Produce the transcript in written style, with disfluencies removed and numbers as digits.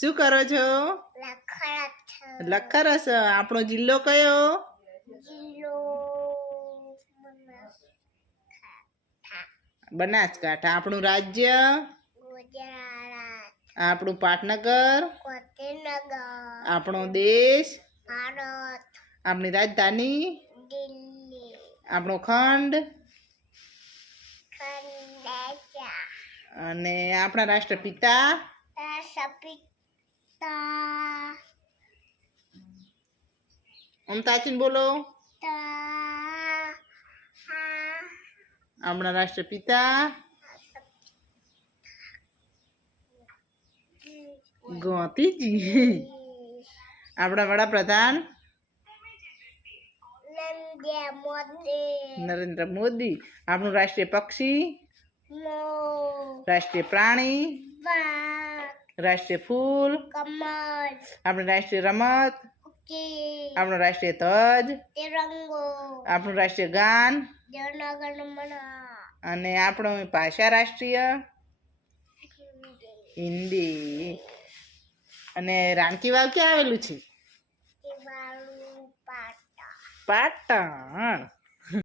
શું કરો છો? લખર છો. આપણો જિલ્લો કયો? બનાસકાંઠા. આપણું રાજ્ય? આપણું પાટનગર? આપણો દેશ? આપણી રાજધાની? આપણો ખંડ? અને આપણા રાષ્ટ્રપિતા? તાચીને બોલો. આપણા રાષ્ટ્રપિતા? ગાંધીજી. આપણા વડાપ્રધાન? નરેન્દ્ર મોદી. આપણું રાષ્ટ્રીય પક્ષી? રાષ્ટ્રીય પ્રાણી? રાષ્ટ્રીય ફૂલ? આપણી રાષ્ટ્રીય રમત? આપણો રાષ્ટ્રીય ધ્વજ? આપણું રાષ્ટ્રીય ગાન? અને આપણો ભાષા રાષ્ટ્રીય? હિન્દી. અને રાણકી વાવ ક્યાં આવેલું છે? પાટણ.